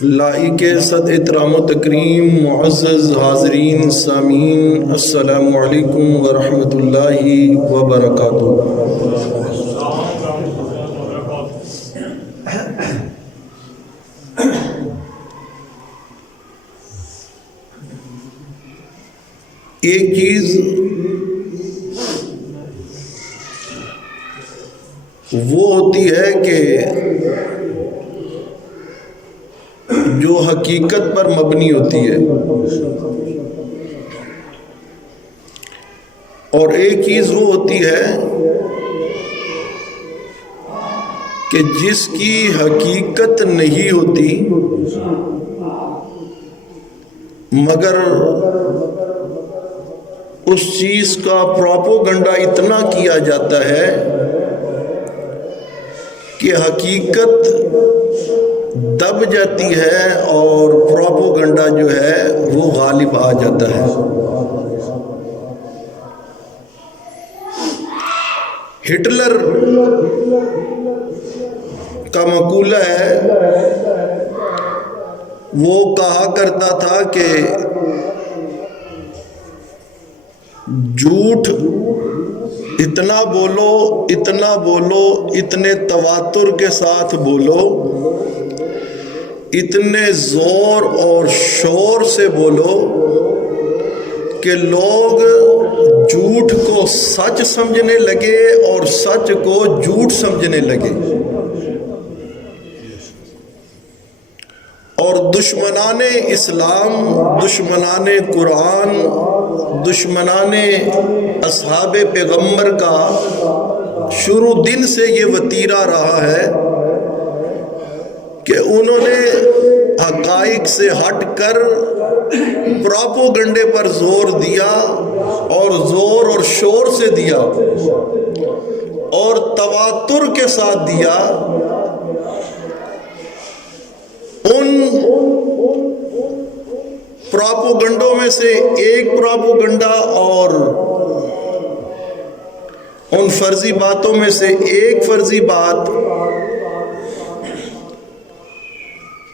لائق صد احترام و تکریم معزز حاضرین سامعین، السلام علیکم ورحمۃ اللہ وبرکاتہ۔ ایک چیز وہ ہوتی ہے کہ جو حقیقت پر مبنی ہوتی ہے، اور ایک چیز وہ ہوتی ہے کہ جس کی حقیقت نہیں ہوتی مگر اس چیز کا پروپیگنڈا اتنا کیا جاتا ہے کہ حقیقت دب جاتی ہے اور پروپیگنڈا جو ہے وہ غالب آ جاتا ہے۔ ہٹلر کا مقولہ ہے، وہ کہا کرتا تھا کہ جھوٹ اتنا بولو، اتنے تواتر کے ساتھ بولو، اتنے زور اور شور سے بولو کہ لوگ جھوٹ کو سچ سمجھنے لگے اور سچ کو جھوٹ سمجھنے لگے، اور دشمنان اسلام، دشمنان قرآن، دشمنان اصحاب پیغمبر کا شروع دن سے یہ وتیرہ رہا ہے کہ انہوں نے حقائق سے ہٹ کر پروپیگنڈے پر زور دیا، اور زور اور شور سے دیا اور تواتر کے ساتھ دیا۔ ان پروپیگنڈوں میں سے ایک پروپیگنڈا اور ان فرضی باتوں میں سے ایک فرضی بات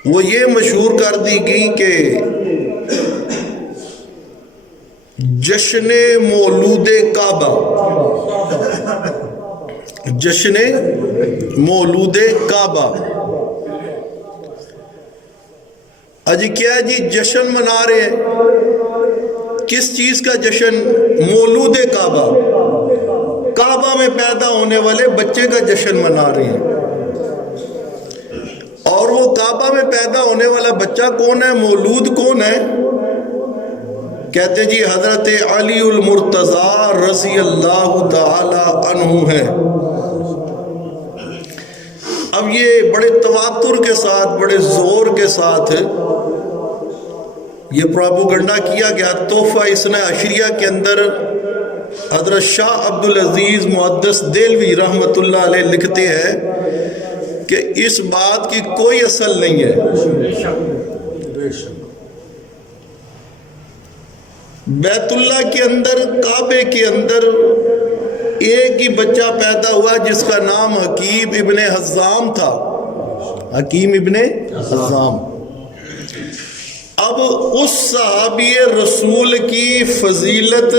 وہ یہ مشہور کر دی گئی کہ جشن مولود کعبہ، جشن مولود کعبہ۔ اجی کیا جی جشن منا رہے ہیں، کس چیز کا جشن؟ مولود کعبہ، کعبہ میں پیدا ہونے والے بچے کا جشن منا رہے ہیں۔ اور وہ کعبہ میں پیدا ہونے والا بچہ کون ہے، مولود کون ہے؟ کہتے جی حضرت علی المرتضیٰ رضی اللہ تعالی عنہ ہے۔ اب یہ بڑے تواتر کے ساتھ، بڑے زور کے ساتھ یہ پروپیگنڈا کیا گیا۔ تحفہ اثنا عشریہ کے اندر حضرت شاہ عبدالعزیز محدث دہلوی رحمۃ اللہ علیہ لکھتے ہیں کہ اس بات کی کوئی اصل نہیں ہے۔ بیت اللہ کے اندر، کعبے کے اندر ایک ہی بچہ پیدا ہوا جس کا نام حکیم ابن حزام تھا، حکیم ابن حزام۔ اب اس صحابی رسول کی فضیلت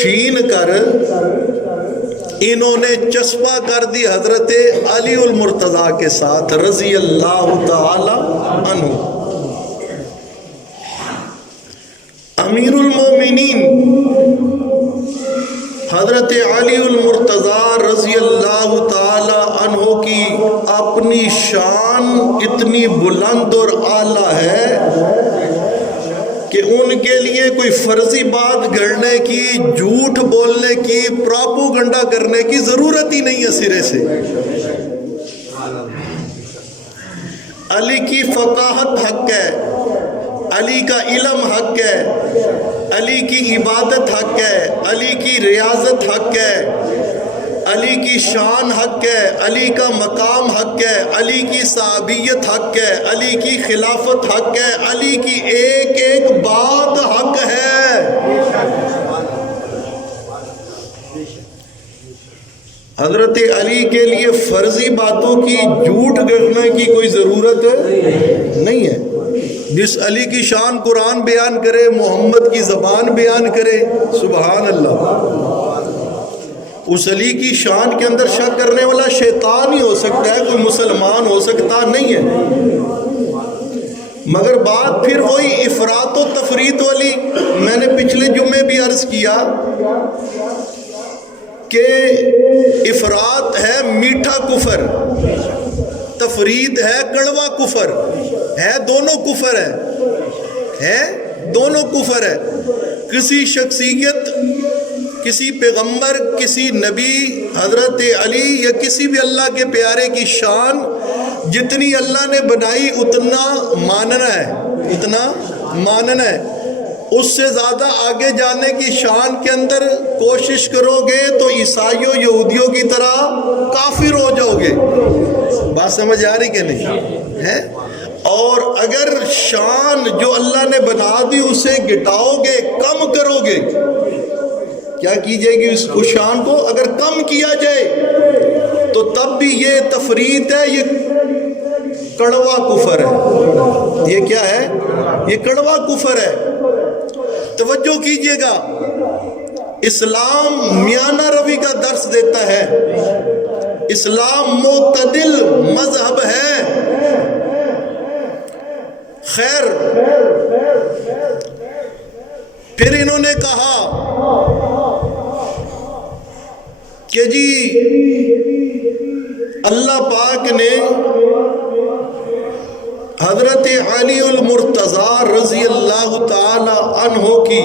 چھین کر انہوں نے چسپاں کر دی حضرت علی المرتضیٰ کے ساتھ رضی اللہ تعالی عنہ۔ امیر المومنین حضرت علی المرتضیٰ رضی اللہ تعالی عنہ کی اپنی شان اتنی بلند اور اعلیٰ ہے کہ ان کے لیے کوئی فرضی بات گھڑنے کی، جھوٹ بولنے کی، پروپیگنڈا کرنے کی ضرورت ہی نہیں ہے سرے سے۔ علی کی فقاہت حق ہے، علی کا علم حق ہے، علی کی عبادت حق ہے، علی کی ریاضت حق ہے، علی کی شان حق ہے، علی کا مقام حق ہے، علی کی صحابیت حق ہے، علی کی خلافت حق ہے، علی کی ایک ایک بات حق ہے۔ حضرت علی کے لیے فرضی باتوں کی جھوٹ گڑھنے کی کوئی ضرورت نہیں ہے. جس علی کی شان قرآن بیان کرے، محمد کی زبان بیان کرے، سبحان اللہ، اس علی کی شان کے اندر شک کرنے والا شیطان ہی ہو سکتا ہے، کوئی مسلمان ہو سکتا نہیں ہے. مگر بات پھر وہی افراط و تفریط والی. میں نے پچھلے جمعے بھی عرض کیا کہ افراط ہے میٹھا کفر، تفریط ہے کڑوا کفر، ہے دونوں کفر ہے دونوں کفر ہے. کسی شخصیت، کسی پیغمبر، کسی نبی، حضرت علی یا کسی بھی اللہ کے پیارے کی شان جتنی اللہ نے بنائی اتنا ماننا ہے، اتنا ماننا ہے. اس سے زیادہ آگے جانے کی شان کے اندر کوشش کرو گے تو عیسائیوں یہودیوں کی طرح کافر ہو جاؤ گے. بات سمجھ آ رہی کہ نہیں ہے؟ اور اگر شان جو اللہ نے بنا دی اسے گٹاؤ گے، کم کرو گے، کیا کی جائے گی اس شان کو؟ اگر کم کیا جائے تو تب بھی یہ تفریط ہے، یہ کڑوا کفر ہے. یہ کیا ہے؟ یہ کڑوا کفر ہے. توجہ کیجئے گا، اسلام میانہ روی کا درس دیتا ہے. اسلام معتدل مذہب ہے. خیر، پھر انہوں نے کہا کہ جی اللہ پاک نے حضرت علی المرتضی رضی اللہ تعالی عنہ کی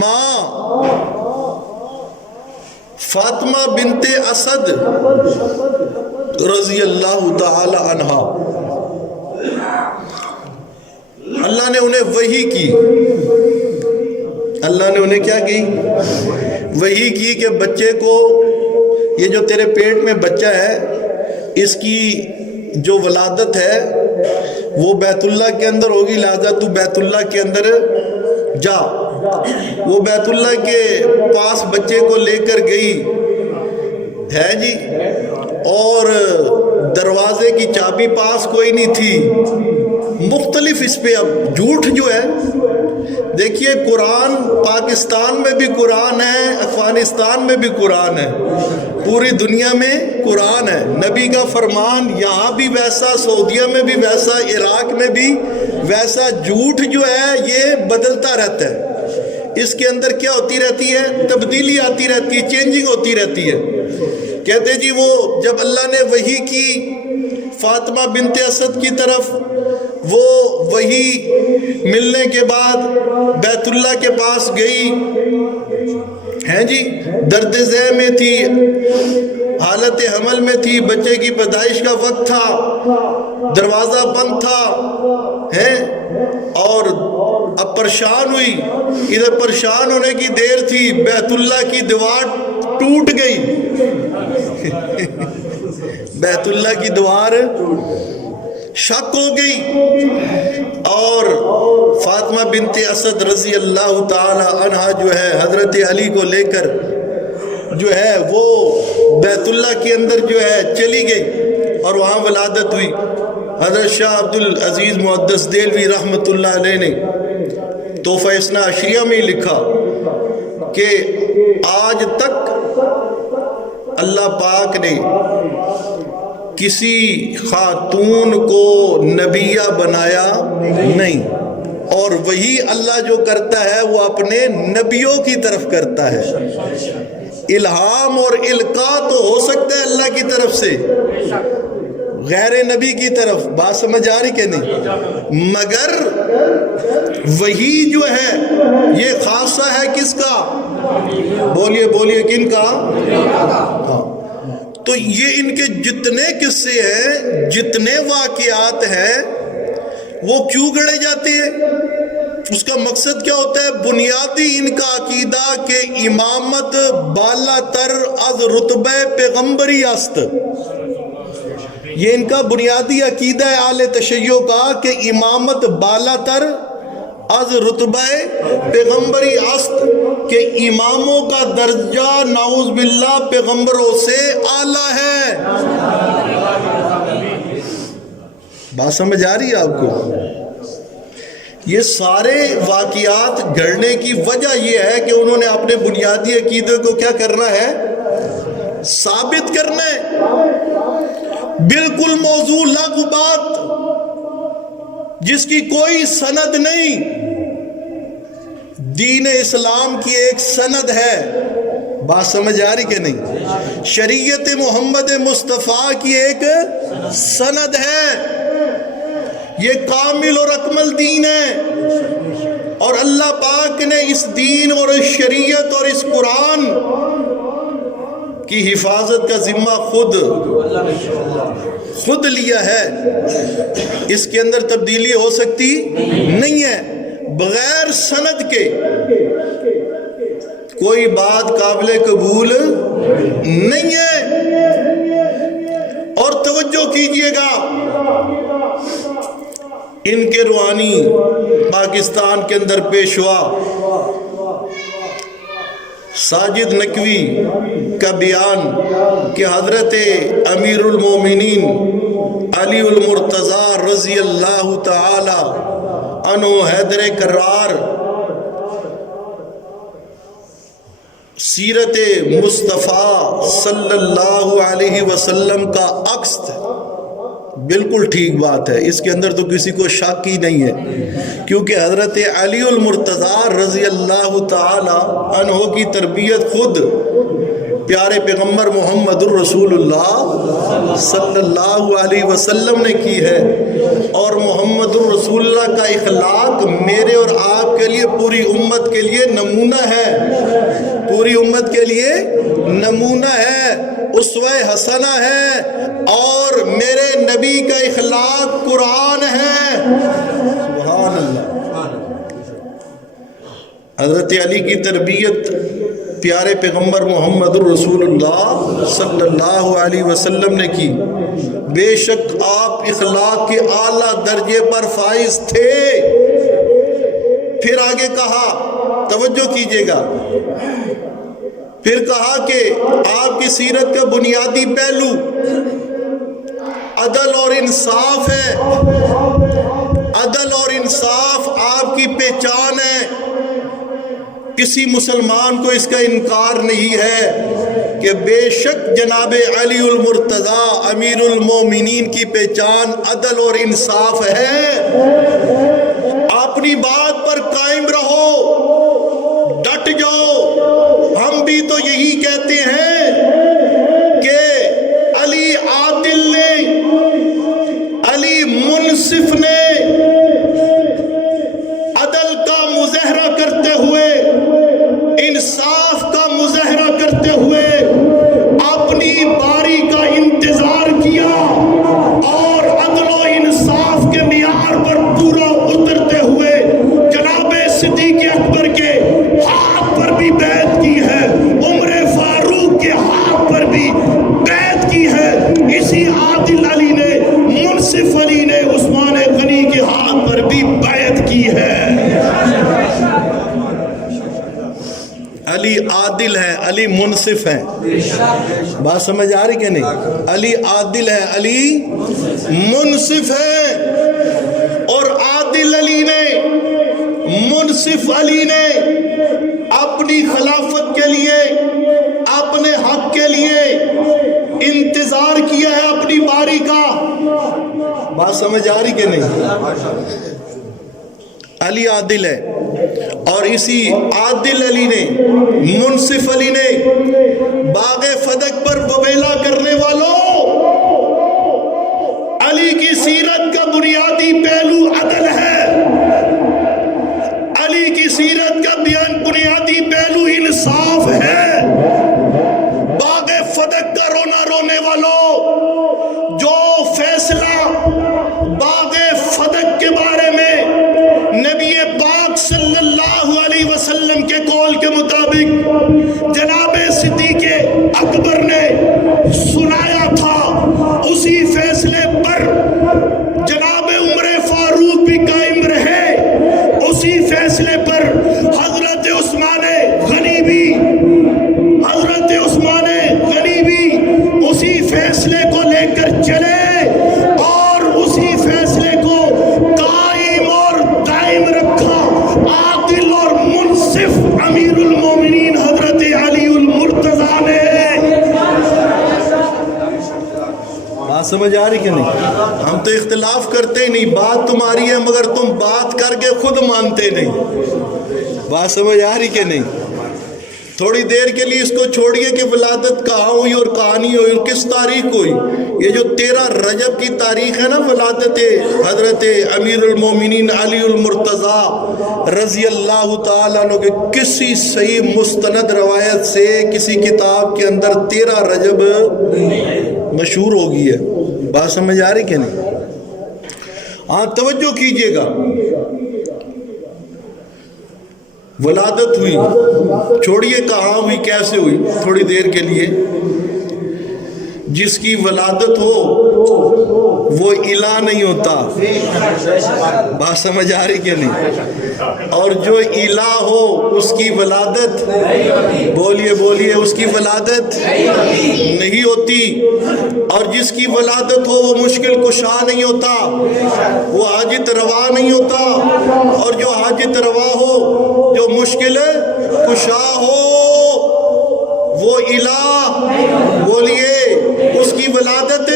ماں فاطمہ بنت اسد رضی اللہ تعالی عنہ، اللہ نے انہیں وحی کی. اللہ نے انہیں کیا کی؟ وحی کی کہ بچے کو، یہ جو تیرے پیٹ میں بچہ ہے، اس کی جو ولادت ہے وہ بیت اللہ کے اندر ہوگی، لہذا تو بیت اللہ کے اندر جا. وہ بیت اللہ کے پاس بچے کو لے کر گئی ہے جی، اور دروازے کی چابی پاس کوئی نہیں تھی. مختلف اس پہ اب جھوٹ جو ہے، دیکھیے قرآن پاکستان میں بھی قرآن ہے، افغانستان میں بھی قرآن ہے، پوری دنیا میں قرآن ہے. نبی کا فرمان یہاں بھی ویسا، سعودیہ میں بھی ویسا، عراق میں بھی ویسا. جھوٹ جو ہے یہ بدلتا رہتا ہے. اس کے اندر کیا ہوتی رہتی ہے؟ تبدیلی آتی رہتی ہے، چینجنگ ہوتی رہتی ہے. کہتے جی وہ جب اللہ نے وحی کی فاطمہ بنت اسد کی طرف، وہ وحی ملنے کے بعد بیت اللہ کے پاس گئی ہیں جی، درد ذہ میں تھی، حالت حمل میں تھی، بچے کی پیدائش کا وقت تھا، دروازہ بند تھا ہے، اور اب پریشان ہوئی. ادھر پریشان ہونے کی دیر تھی، بیت اللہ کی دیوار ٹوٹ گئی. بیت اللہ کی دیوار شک ہو گئی، اور فاطمہ بنت اسد رضی اللہ تعالی عنہا جو ہے حضرت علی کو لے کر جو ہے وہ بیت اللہ کے اندر جو ہے چلی گئی، اور وہاں ولادت ہوئی. حضرت شاہ عبد العزیز محدث دہلوی رحمۃ اللہ علیہ نے تحفہ اثنا عشریہ میں لکھا کہ آج تک اللہ پاک نے کسی خاتون کو نبیہ بنایا نہیں، اور وہی اللہ جو کرتا ہے وہ اپنے نبیوں کی طرف کرتا ہے. الہام اور القاء تو ہو سکتا ہے اللہ کی طرف سے، غیر نبی کی طرف. بات سمجھ آ رہی کہ نہیں؟ مگر وہی جو ہے یہ خاصہ ہے کس کا؟ بولیے بولیے، کن کا؟ ہاں. تو یہ ان کے جتنے قصے ہیں، جتنے واقعات ہیں، وہ کیوں گڑے جاتے ہیں؟ اس کا مقصد کیا ہوتا ہے؟ بنیادی ان کا عقیدہ کہ امامت بالا تر از رتبہ پیغمبری است. یہ ان کا بنیادی عقیدہ ہے اہل تشیع کا کہ امامت بالا تر از رتبہ پیغمبری است کہ اماموں کا درجہ نعوذ باللہ پیغمبروں سے اعلیٰ ہے۔ بات سمجھ آ رہی ہے آپ کو؟ یہ سارے واقعات گھڑنے کی وجہ یہ ہے کہ انہوں نے اپنے بنیادی عقیدے کو کیا کرنا ہے؟ ثابت کرنا ہے۔ بالکل موضوع لاغو بات جس کی کوئی سند نہیں، دین اسلام کی ایک سند ہے۔ بات سمجھ آ رہی کہ نہیں؟ شریعت محمد مصطفیٰ کی ایک سند ہے، یہ کامل اور اکمل دین ہے، اور اللہ پاک نے اس دین اور اس شریعت اور اس قرآن کی حفاظت کا ذمہ خود لیا ہے۔ اس کے اندر تبدیلی ہو سکتی نہیں ہے۔ بغیر سند کے کوئی بات قابل قبول نہیں ہے۔ اور توجہ کیجئے گا، ان کے روحانی پاکستان کے اندر پیشوا ساجد نقوی کا بیان کہ حضرت امیر المومنین علی المرتضیٰ رضی اللہ تعالی عنہ حیدر کرار سیرت مصطفیٰ صلی اللہ علیہ وسلم کا عکس تھا، بالکل ٹھیک بات ہے، اس کے اندر تو کسی کو شک ہی نہیں ہے، کیونکہ حضرت علی المرتضیٰ رضی اللہ تعالی عنہ کی تربیت خود پیارے پیغمبر محمد الرسول اللہ صلی اللہ علیہ وسلم نے کی ہے، اور محمد الرسول اللہ کا اخلاق میرے اور آپ کے لیے، پوری امت کے لیے نمونہ ہے، پوری امت کے لیے نمونہ ہے، اسوہ حسنہ ہے، اور میرے نبی کا اخلاق قرآن ہے۔ سبحان اللہ۔ حضرت علی کی تربیت پیارے پیغمبر محمد الرسول اللہ صلی اللہ علیہ وسلم نے کی، بے شک آپ اخلاق کے اعلیٰ درجے پر فائز تھے۔ پھر آگے کہا، توجہ کیجئے گا، پھر کہا کہ آپ کی سیرت کا بنیادی پہلو عدل اور انصاف ہے، عدل اور انصاف آپ کی پہچان ہے، کسی مسلمان کو اس کا انکار نہیں ہے کہ بے شک جناب علی المرتضیٰ امیر المومنین کی پہچان عدل اور انصاف ہے۔ اپنی بات پر قائم رہو، ڈٹ جاؤ، ہم بھی تو یہی کہتے ہیں کہ علی عادل نے، علی منصف نے عدل کا مظاہرہ کرتے ہوئے، انصاف کا مظاہرہ کرتے ہوئے اپنی باری کا انتظار کیا، اور عدل و انصاف کے معیار پر پورا اترتے ہوئے جناب صدیق اکبر کے ہاتھ پر بھی بیعت کی ہے، عمر فاروق کے ہاتھ پر بھی بیعت کی ہے، اسی عادل علی نے، منصف علی نے عثمان غنی کے ہاتھ پر بھی بیعت کی ہے۔ علی عادل ہے، علی منصف ہے، بات سمجھ آ رہی کہ نہیں؟ علی عادل ہے، علی منصف ہے، اور عادل علی نے، منصف علی نے اپنی خلافت کے لیے، اپنے حق کے لیے انتظار کیا ہے اپنی باری کا۔ بات سمجھ آ رہی کہ نہیں؟ علی عادل ہے، اور اسی عادل علی نے، منصف علی نے باغ فدق پر وبیلا کرنے والوں، علی کی سیرت کا بنیادی پہلو عدل ہے، علی کی سیرت کا بنیادی پہلو انصاف ہے۔ باغ فدق کا رونا رونے والوں، جو فیصلہ باغ فدق کے بارے میں نبی پاک صلی اللہ علیہ وسلم کے قول کے مطابق جناب صدیق اکبر نے سنایا تھا، اسی فیصلے پر جناب عمر فاروق بھی قائم رہے، اسی سمجھ آ رہی کہ نہیں؟ ہم تو اختلاف کرتے ہی نہیں، بات تمہاری ہے مگر تم بات کر کے خود مانتے نہیں۔ بات سمجھ آ رہی کہ نہیں؟ تھوڑی دیر کے لیے اس کو چھوڑیے کہ ولادت کہاں ہوئی اور کہانی ہوئی اور کس تاریخ کو ہوئی۔ یہ جو 13 رجب کی تاریخ ہے نا ولادت حضرت امیر المومنین علی المرتضیٰ رضی اللہ تعالیٰ عنہ کے کسی صحیح مستند روایت سے کسی کتاب کے اندر 13 رجب مشہور ہو گئی ہے۔ بات سمجھ آ رہی کہ نہیں؟ ہاں توجہ کیجئے گا، ولادت ہوئی، چھوڑیے کہاں ہوئی کیسے ہوئی، تھوڑی دیر کے لیے جس کی ولادت ہو وہ الہ نہیں ہوتا۔ بات سمجھ آ رہی کہ نہیں؟ اور جو الہ ہو اس کی ولادت، بولیے بولیے، اس کی ولادت نہیں ہوتی۔ اور جس کی ولادت ہو وہ مشکل کشا نہیں ہوتا، وہ حاجت روا نہیں ہوتا۔ اور جو حاجت روا ہو، جو مشکل کشا ہو، وہ الہ، بولیے، اس کی ولادت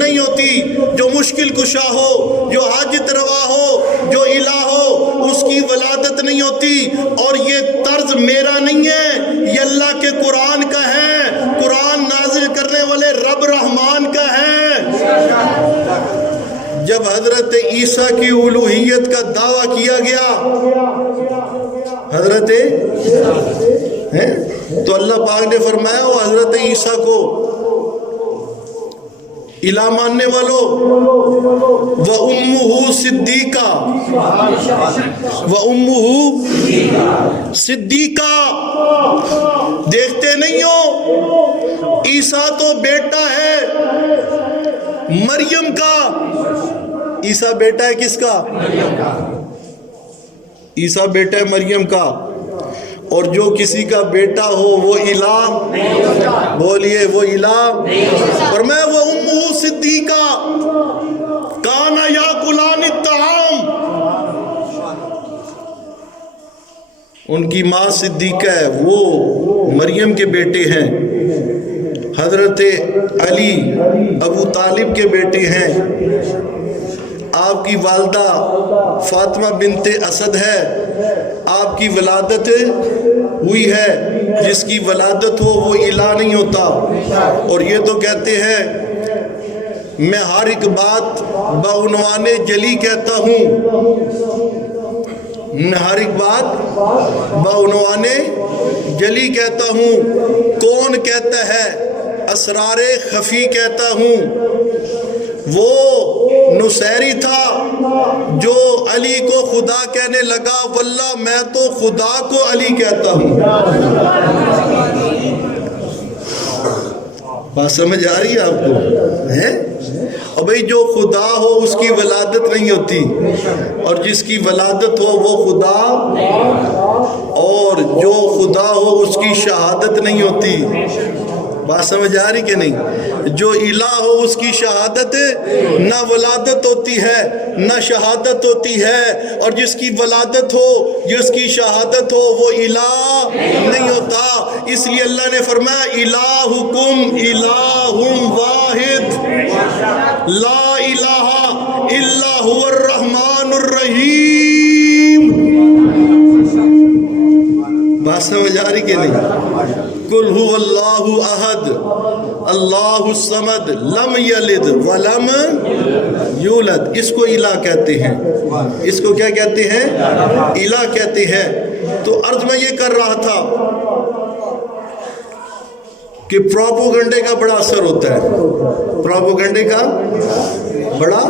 نہیں ہوتی۔ جو مشکل کشا ہو، جو حاجت روا ہو، جو الہ ہو، اس کی ولادت نہیں ہوتی۔ اور یہ طرز میرا نہیں ہے، یہ اللہ کے قرآن کا ہے، قرآن نازل کرنے والے رب رحمان کا ہے۔ جب حضرت عیسیٰ کی الوہیت کا دعویٰ کیا گیا، حضرت تو اللہ پاک نے فرمایا وہ حضرت عیسیٰ کو الہ ماننے والوں، وَأُمُّهُ صِدِّيقَةٌ، وَأُمُّهُ صِدِّيقَةٌ، دیکھتے نہیں ہو عیسیٰ تو بیٹا ہے مریم کا۔ عیسیٰ بیٹا ہے کس کا؟ عیسیٰ بیٹا ہے مریم کا۔ اور جو کسی کا بیٹا ہو وہ الہ، بولیے وہ الہ۔ اور میں وہ امہ صدیقہ کانا یاکلان الطعام، ان کی ماں صدیقہ ہے، وہ مریم کے بیٹے ہیں، حضرت علی ابو طالب کے بیٹے ہیں۔ آپ کی والدہ فاطمہ بنت اسد ہے، آپ کی ولادت ہوئی ہے۔ جس کی ولادت ہو وہ الہ نہیں ہوتا۔ اور یہ تو کہتے ہیں میں ہر ایک بات بعنوان جلی کہتا ہوں، میں ہر ایک بات بعنوان جلی کہتا ہوں۔ کون کہتا ہے؟ اسرار خفی کہتا ہوں۔ وہ نصیری تھا جو علی کو خدا کہنے لگا، واللہ میں تو خدا کو علی کہتا ہوں۔ بات سمجھ آ رہی ہے آپ کو؟ اور بھئی جو خدا ہو اس کی ولادت نہیں ہوتی، اور جس کی ولادت ہو وہ خدا، اور جو خدا ہو اس کی شہادت نہیں ہوتی۔ بات سمجھ آ رہی کہ نہیں؟ جو الہ ہو اس کی شہادت نہ ولادت ہوتی ہے نہ شہادت ہوتی ہے، اور جس کی ولادت ہو جس کی شہادت ہو وہ الہ نہیں ہوتا۔ اس لیے اللہ نے فرمایا الہکم الہ واحد لا الہ الا هو الرحمن الرحیم۔ بات سمجھ آ رہی کہ نہیں؟ قل هو اللہ احد اللہ الصمد لم یلد ولم یولد، اس کو الہ کہتے ہیں۔ اس کو کیا کہتے ہیں؟ الہ کہتے ہیں۔ تو عرض میں یہ کر رہا تھا کہ پروپوگنڈے کا بڑا اثر ہوتا ہے، پروپوگنڈے کا بڑا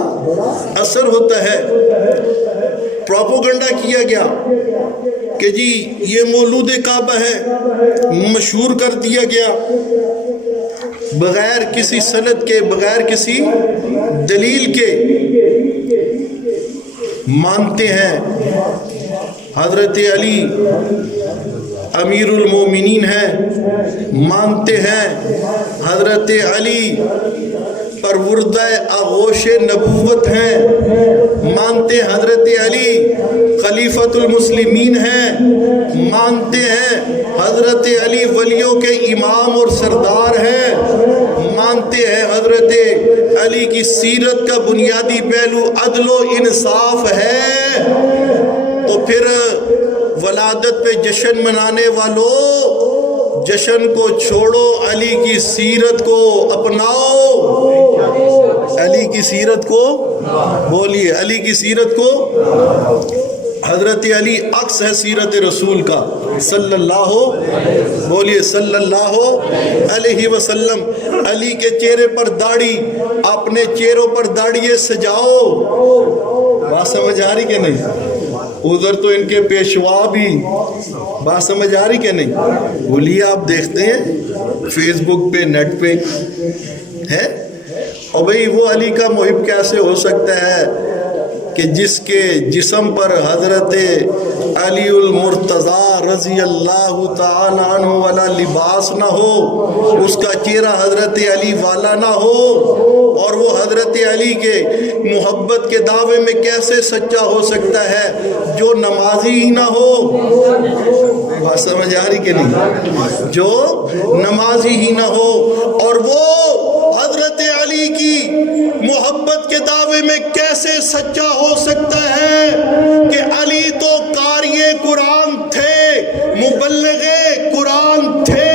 اثر ہوتا ہے۔ پروپوگنڈا کیا گیا کہ جی یہ مولود کعبہ ہے، مشہور کر دیا گیا بغیر کسی سند کے، بغیر کسی دلیل کے۔ مانتے ہیں حضرت علی امیر المومنین ہیں، مانتے ہیں حضرت علی پروردہ آغوش نبوت ہیں، مانتے حضرت علی خلیفۃ المسلمین ہیں، مانتے ہیں حضرت علی ولیوں کے امام اور سردار ہیں، مانتے ہیں حضرت علی کی سیرت کا بنیادی پہلو عدل و انصاف ہے، تو پھر ولادت پہ جشن منانے والوں، جشن کو چھوڑو، علی کی سیرت کو اپناؤ، علی کی سیرت کو بولیے، علی کی سیرت کو۔ حضرت علی عکس ہے سیرت رسول کا صلی اللہ بولیے صلی اللہ علیہ وسلم۔ علی کے چہرے پر داڑھی، اپنے چہروں پر داڑھی سجاؤ، بات سمجھ آ رہی کہ نہیں؟ ادھر تو ان کے پیشوا بھی، بات سمجھ آ رہی کہ نہیں؟ بولیے، آپ دیکھتے ہیں فیس بک پہ، نیٹ پہ ہے، اور بھئی وہ علی کا محب کیسے ہو سکتا ہے کہ جس کے جسم پر حضرت علی المرتضیٰ رضی اللہ تعالیٰ عنہ والا لباس نہ ہو، اس کا چہرہ حضرت علی والا نہ ہو، اور وہ حضرت علی کے محبت کے دعوے میں کیسے سچا ہو سکتا ہے جو نمازی ہی نہ ہو؟ بات سمجھ آ رہی کہ نہیں؟ جو نمازی ہی نہ ہو، اور وہ حضرت علی کی محبت کے دعوے میں کیسے سچا ہو سکتا ہے کہ علی تو قاری قرآن تھے، مبلغ قرآن تھے،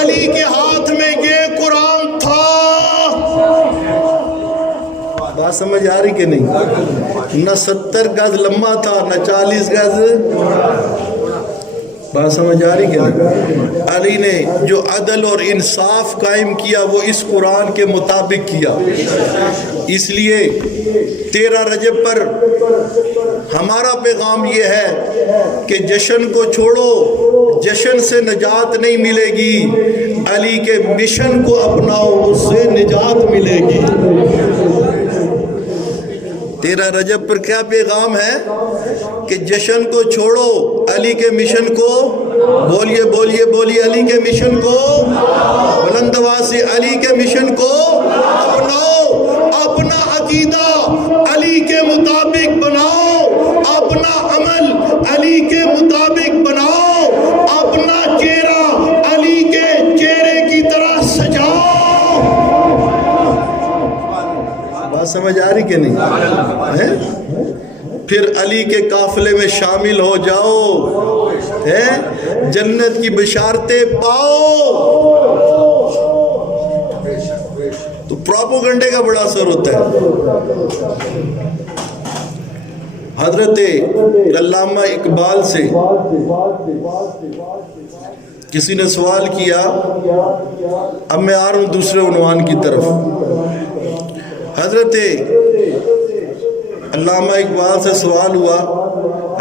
علی کے ہاتھ میں یہ قرآن تھا۔ بات سمجھ آ رہی کہ نہیں؟ نہ 70 گز لمبا تھا، نہ 40 گز، بات سمجھ آ رہی کہ نہیں؟ علی نے جو عدل اور انصاف قائم کیا وہ اس قرآن کے مطابق کیا۔ اس لیے 13 رجب پر ہمارا پیغام یہ ہے کہ جشن کو چھوڑو، جشن سے نجات نہیں ملے گی، علی کے مشن کو اپناؤ، اس سے نجات ملے گی۔ 13 رجب پر کیا پیغام ہے کہ جشن کو چھوڑو، علی کے مشن کو بولیے بولیے بولیے، علی کے مشن کو بلند آواز سے، علی کے مشن کو اپناؤ، اپنا عقیدہ علی کے مطابق بناؤ، اپنا عمل علی کے مطابق بناؤ، اپنا چہرہ علی کے چہرے کی طرح سجاؤ۔ بات سمجھ آ رہی کہ نہیں؟ پھر علی کے قافلے میں شامل ہو جاؤ، جنت کی بشارتیں پاؤ۔ تو پروپیگنڈے کا بڑا اثر ہوتا ہے۔ حضرت علامہ اقبال سے کسی نے سوال کیا، اب میں آ رہا ہوں دوسرے عنوان کی طرف۔ حضرت علامہ اقبال سے سوال ہوا،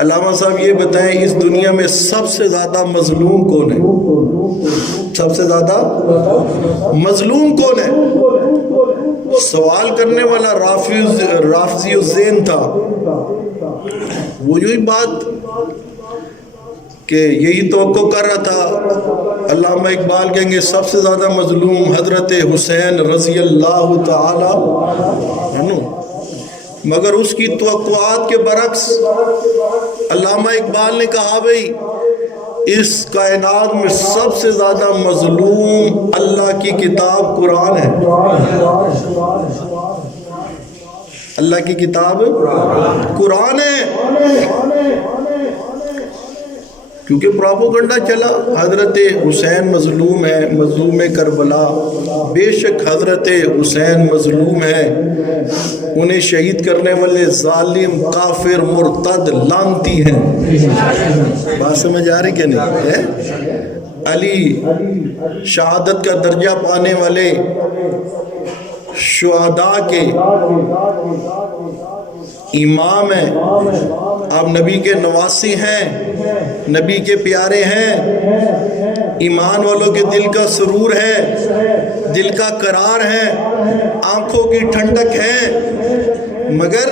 علامہ صاحب یہ بتائیں اس دنیا میں سب سے زیادہ مظلوم کون ہے؟ سب سے زیادہ مظلوم کون ہے؟ سوال کرنے والا رافضی الذہن تھا، وہ یہی بات کہ یہی توقع کر رہا تھا علامہ اقبال کہیں گے سب سے زیادہ مظلوم حضرت حسین رضی اللہ تعالی، مگر اس کی توقعات کے برعکس علامہ اقبال نے کہا بھئی اس کائنات میں سب سے زیادہ مظلوم اللہ کی کتاب قرآن ہے۔ اللہ کی کتاب قرآن ہے، کیونکہ پروپیگنڈا چلا حضرت حسین مظلوم ہے، مظلوم کربلا، بے شک حضرت حسین مظلوم ہے، انہیں شہید کرنے والے ظالم کافر مرتد لعنتی ہیں۔ بات سمجھ آ رہی کہ نہیں ہے؟ علی شہادت کا درجہ پانے والے شہداء کے امام ہیں، آپ نبی کے نواسی ہیں، نبی کے پیارے ہیں، ایمان والوں کے دل کا سرور ہے، دل کا قرار ہے، آنکھوں کی ٹھنڈک ہے، مگر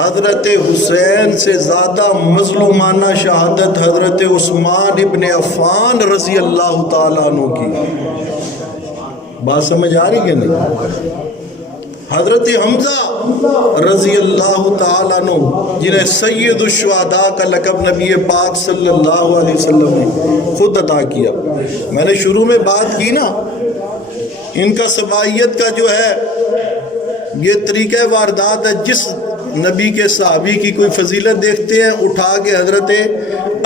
حضرت حسین سے زیادہ مظلومانہ شہادت حضرت عثمان ابن عفان رضی اللہ تعالیٰ عنہ کی۔ بات سمجھ آ رہی کہ نہیں؟ حضرت حمزہ رضی اللہ تعالیٰ عنہ جنہیں سید الشہداء کا لقب نبی پاک صلی اللہ علیہ وسلم نے خود عطا کیا۔ میں نے شروع میں بات کی نا، ان کا سبائیت کا جو ہے یہ طریقہ واردات ہے. جس نبی کے صحابی کی کوئی فضیلت دیکھتے ہیں اٹھا کے حضرت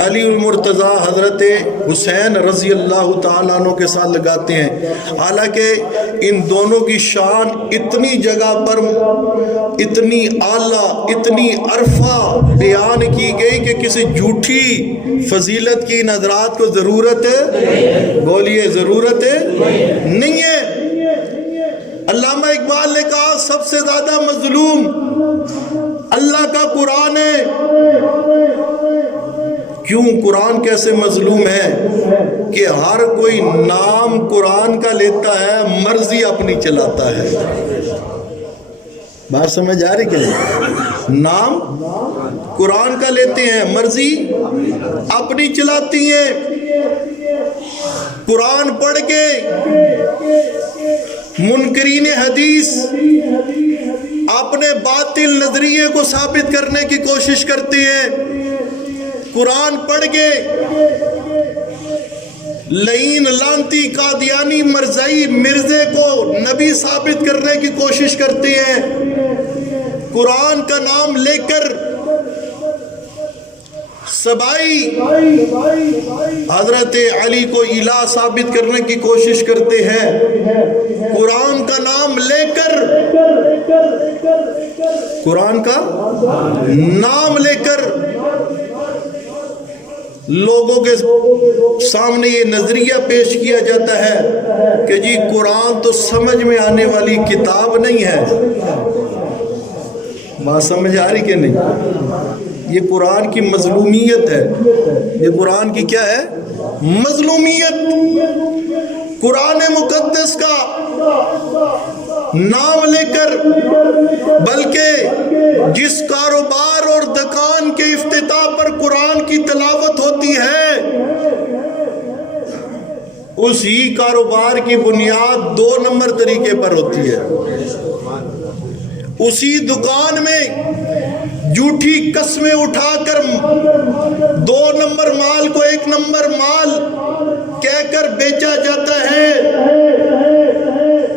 علی المرتضیٰ حضرت حسین رضی اللہ تعالیٰ عنہ کے ساتھ لگاتے ہیں. حالانکہ ان دونوں کی شان اتنی جگہ پر اتنی اعلیٰ اتنی عرفہ بیان کی گئی کہ کسی جھوٹی فضیلت کی ان حضرات کو ضرورت ہے. بولیے ضرورت ہے نہیں ہے. علامہ اقبال نے کہا سب سے زیادہ مظلوم اللہ کا قرآن ہے. کیوں قرآن کیسے مظلوم ہے؟ کہ ہر کوئی نام قرآن کا لیتا ہے، مرضی اپنی چلاتا ہے. بات سمجھ آ رہی کہ نام قرآن کا لیتے ہیں، مرضی اپنی چلاتی ہیں. قرآن پڑھ کے منکرین حدیث اپنے باطل نظریے کو ثابت کرنے کی کوشش کرتے ہیں. قرآن پڑھ کے لعین لانتی قادیانی مرزائی مرزے کو نبی ثابت کرنے کی کوشش کرتے ہیں. قرآن کا نام لے کر سبائی حضرت علی کو الہ ثابت کرنے کی کوشش کرتے ہیں. قرآن کا نام لے کر قرآن کا نام لے کر لوگوں کے سامنے یہ نظریہ پیش کیا جاتا ہے کہ جی قرآن تو سمجھ میں آنے والی کتاب نہیں ہے. بات سمجھ آ رہی کہ نہیں؟ یہ قرآن کی مظلومیت ہے. یہ قرآن کی کیا ہے؟ مظلومیت. قرآن مقدس کا نام لے کر بلکہ جس کاروبار اور دکان کے افتتاح پر قرآن کی تلاوت ہوتی ہے اسی کاروبار کی بنیاد 2 نمبر طریقے پر ہوتی ہے. اسی دکان میں جھوٹی قسمیں اٹھا کر 2 نمبر مال کو 1 نمبر مال کہہ کر بیچا جاتا ہے.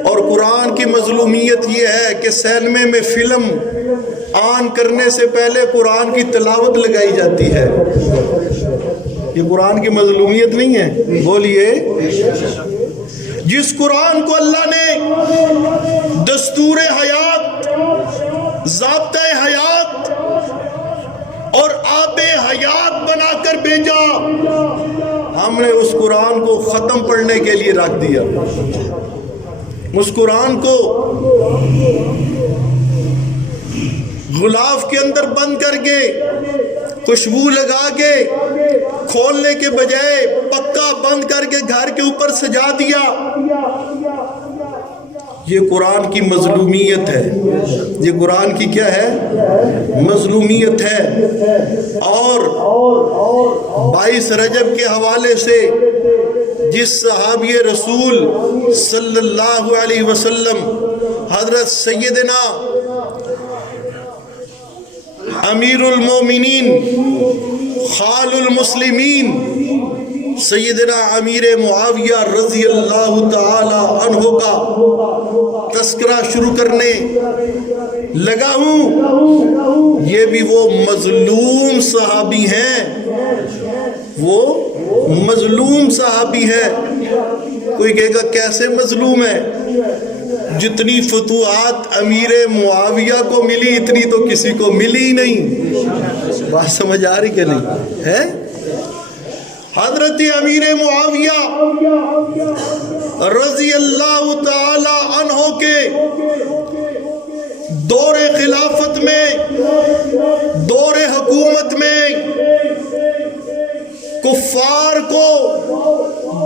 اور قرآن کی مظلومیت یہ ہے کہ سینمے میں فلم آن کرنے سے پہلے قرآن کی تلاوت لگائی جاتی ہے. یہ قرآن کی مظلومیت نہیں ہے؟ بولیے. جس قرآن کو اللہ نے دستور حیات، ضابطۂ حیات اور آب حیات بنا کر بھیجا، ہم نے اس قرآن کو ختم پڑھنے کے لیے رکھ دیا. اس قرآن کو غلاف کے اندر بند کر کے خوشبو لگا کے کھولنے کے بجائے پکا بند کر کے گھر کے اوپر سجا دیا. یہ قرآن کی مظلومیت ہے. یہ قرآن کی کیا ہے؟ مظلومیت ہے. اور 22 رجب کے حوالے سے جس صحابی رسول صلی اللہ علیہ وسلم حضرت سیدنا امیر المومنین خال المسلمین سیدنا امیر معاویہ رضی اللہ تعالی عنہ کا تذکرہ شروع کرنے لگا ہوں. یہ بھی وہ مظلوم صحابی ہیں. وہ مظلوم صحابی ہے. کوئی کہے گا کیسے مظلوم ہے؟ جتنی فتوحات امیر معاویہ کو ملی اتنی تو کسی کو ملی نہیں. بات سمجھ آ رہی کہ نہیں ہے؟ حضرت امیر معاویہ رضی اللہ تعالی عنہ کے دور خلافت میں، دور حکومت میں کفار کو،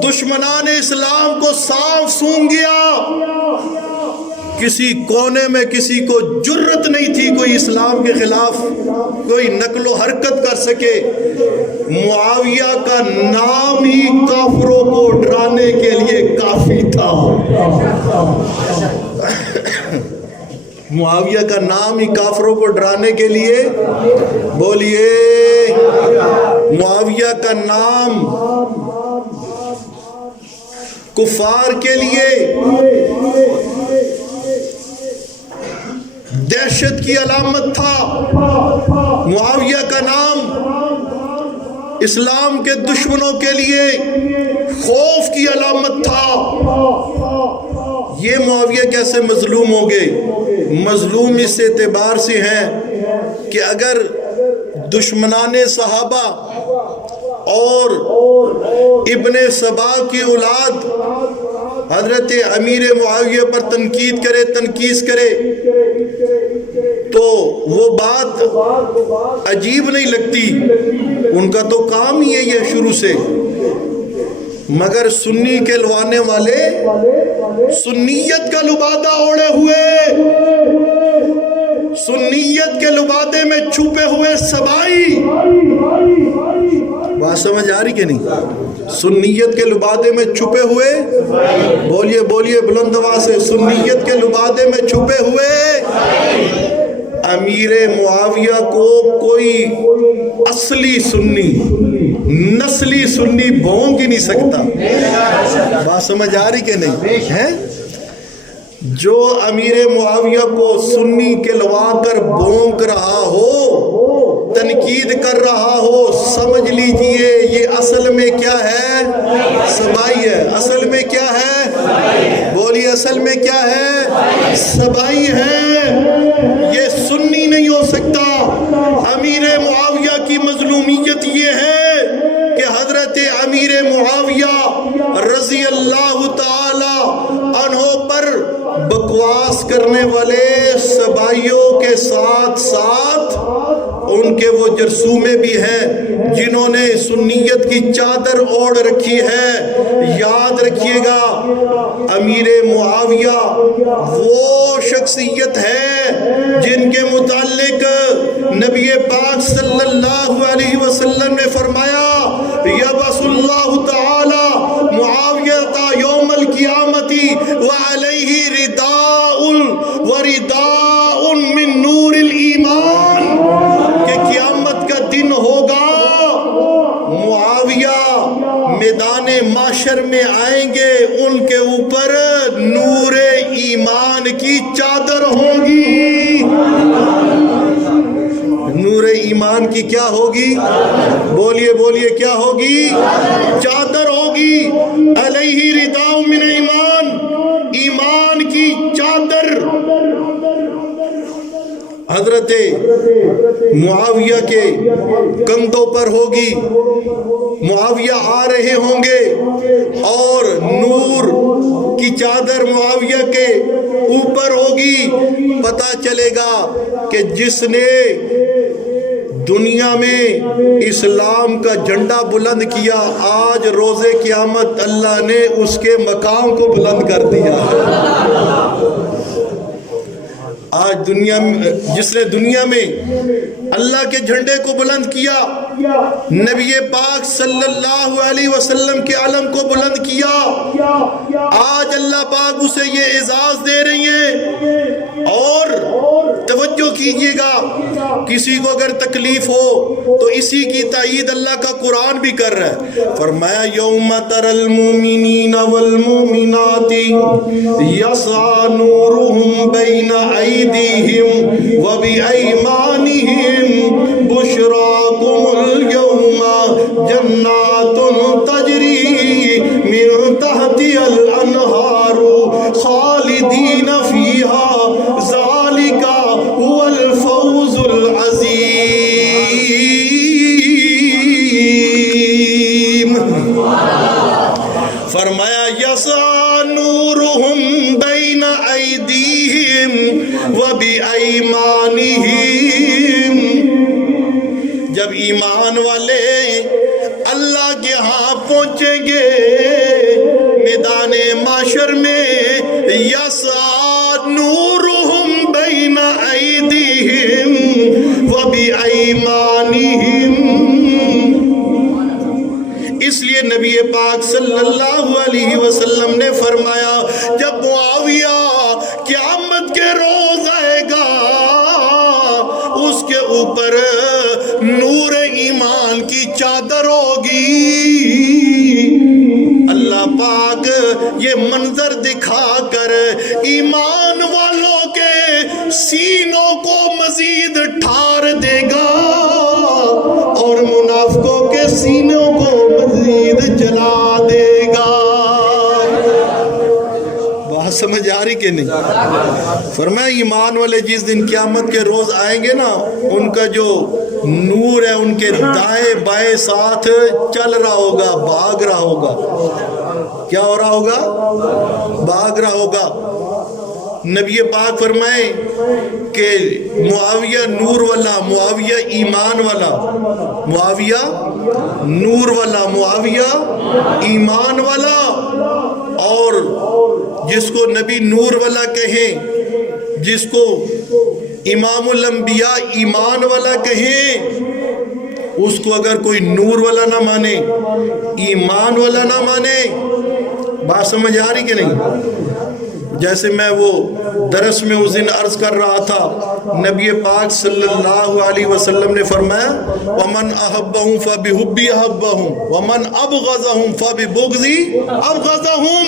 دشمنان اسلام کو صاف سونگ گیا. کسی کونے میں کسی کو جرت نہیں تھی کوئی اسلام کے خلاف کوئی نقل و حرکت کر سکے. معاویہ کا نام ہی کافروں کو ڈرانے کے لیے کافی تھا. معاویہ کا نام ہی کافروں کو ڈرانے کے لیے، بولیے، معاویہ کا نام کفار کے لیے دہشت کی علامت تھا. معاویہ کا نام اسلام کے دشمنوں کے لیے خوف کی علامت تھا. یہ معاویہ کیسے مظلوم ہوں گے؟ مظلوم اس اعتبار سے ہیں کہ اگر دشمنان صحابہ اور ابن سبا کی اولاد حضرت امیر معاویہ پر تنقید کرے، تنقیص کرے تو وہ بات عجیب نہیں لگتی، ان کا تو کام ہی ہے یہ شروع سے. مگر سنی کہلوانے والے سنیت کا لبادہ اوڑے ہوئے، سنیت کے لبادے میں چھپے ہوئے سبائی، بات سمجھ آ رہی کہ نہیں؟ سنیت کے لبادے میں چھپے ہوئے، بولیے بولیے بلند آواز سے، سنیت کے لبادے میں چھپے ہوئے امیر معاویہ کو کوئی اصلی سنی، نسلی سنی بھونک ہی نہیں سکتا. بات سمجھ آ رہی کہ نہیں ہے؟ جو امیر معاویہ کو سنی کہلوا کر بھونک رہا ہو، تنقید کر رہا ہو، سمجھ لیجئے یہ اصل میں کیا ہے؟ سبائی ہے. اصل میں کیا ہے؟ بولیے اصل میں کیا ہے؟ سبائی ہے. یہ سنی نہیں ہو سکتا. امیر معاویہ کی مظلومیت یہ ہے کہ حضرت امیر معاویہ رضی اللہ تعالی عنہ پر بکواس کرنے والے سبائیوں کے ساتھ ساتھ ان کے وہ جرثومے بھی ہیں جنہوں نے سنیت کی چادر اوڑھ رکھی ہے. یاد رکھیے گا امیر معاویہ وہ شخصیت ہے جن کے متعلق نبی پاک صلی اللہ علیہ وسلم نے فرمایا یبعث اللہ تعالی معاویہ یوم القیامت وعلیہ رداء من نور الایمان، کہ قیامت کا دن ہوگا معاویہ میدان معاشر میں آئیں گے، ان کے اوپر نور ایمان کی چادر ہوگی. نور ایمان کی کیا ہوگی؟ بولیے بولیے کیا ہوگی؟ چادر ہوگی. علیہ رداء من ایمان، ایمان کی چادر حضرت معاویہ کے کندھوں پر ہوگی. معاویہ آ رہے ہوں گے اور نور کی چادر معاویہ کے اوپر ہوگی. پتہ چلے گا کہ جس نے دنیا میں اسلام کا جھنڈا بلند کیا، آج روز قیامت اللہ نے اس کے مقام کو بلند کر دیا. آج دنیا میں جس نے دنیا میں اللہ کے جھنڈے کو بلند کیا، نبی پاک صلی اللہ علیہ وسلم کے علم کو بلند کیا، آج اللہ پاک اسے یہ اعزاز دے رہی ہیں. اور توجہ کیجئے گا، کسی کو اگر تکلیف ہو تو اسی کی تائید اللہ کا قرآن بھی کر رہا ہے. فرمایا یوم تر المؤمنین والمؤمنات یسعی نورہم بین ایدیہم وبایمانہم بشراکم اليوم جنات تجری من تحتها الانہار خالدین فیہا ذالک هو الفوز العظیم. فرمایا یسعی نورہم بین ایدیہم وبایمانہم. جب ایمان والے اللہ کے ہاں پہنچیں گے میدان معاشر میں، یسعی نورہم بین ایدیہم وبایمانہم. اس لیے نبی پاک صلی اللہ علیہ وسلم نے فرمایا جب معاویہ قیامت کے روز آئے گا اس کے اوپر نور ایمان کی چادر ہوگی. اللہ پاک یہ منظر دکھا کر ایمان والوں کے سینوں رہی کہ نہیں؟ فرمایا ایمان والے جس دن قیامت کے روز آئیں گے نا، ان کا جو نور ہے ان کے دائیں بائیں ساتھ چل رہا ہوگا، بھاگ رہا ہوگا۔ کیا ہو رہا ہوگا؟ بھاگ رہا ہوگا۔ نبی پاک فرمائے کہ معاویہ نور والا، معاویہ ایمان والا، معاویہ نور والا، معاویہ ایمان والا، اور جس کو نبی نور والا کہیں، جس کو امام الانبیاء ایمان والا کہیں، اس کو اگر کوئی نور والا نہ مانے، ایمان والا نہ مانے، بات سمجھ آ رہی کہ نہیں؟ جیسے میں وہ درس میں اس دن عرض کر رہا تھا، نبی پاک صلی اللہ علیہ وسلم نے فرمایا وَمَنْ أَحَبَّهُمْ فَبِحُبِّي أَحَبَّهُمْ وَمَنْ أَبْغَضَهُمْ فَبِبُغْضِي أَبْغَضَهُمْ۔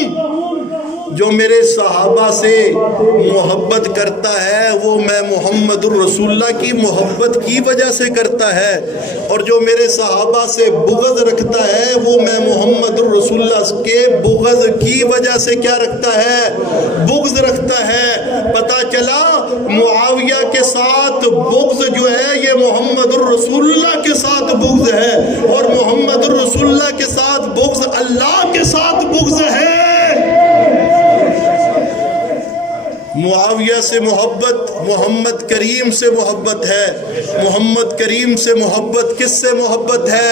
جو میرے صحابہ سے محبت کرتا ہے وہ میں محمد الرسول اللہ کی محبت کی وجہ سے کرتا ہے، اور جو میرے صحابہ سے بغض رکھتا ہے وہ میں محمد الرسول اللہ کے بغض کی وجہ سے کیا رکھتا ہے؟ بغض رکھتا ہے۔ پتہ چلا معاویہ کے ساتھ بغض جو ہے یہ محمد الرسول اللہ کے ساتھ بغض ہے، اور محمد الرسول اللہ کے ساتھ بغض اللہ کے ساتھ بغض ہے۔ معاویہ سے محبت محمد کریم سے محبت ہے، محمد کریم سے محبت کس سے محبت ہے؟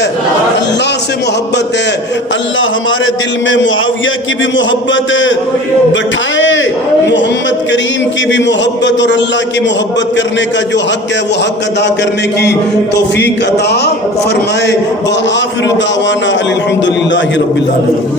اللہ سے محبت ہے۔ اللہ ہمارے دل میں معاویہ کی بھی محبت بٹھائے، محمد کریم کی بھی محبت اور اللہ کی محبت کرنے کا جو حق ہے وہ حق ادا کرنے کی توفیق عطا فرمائے۔ وآخر دعوانا الحمدللہ رب العالمین۔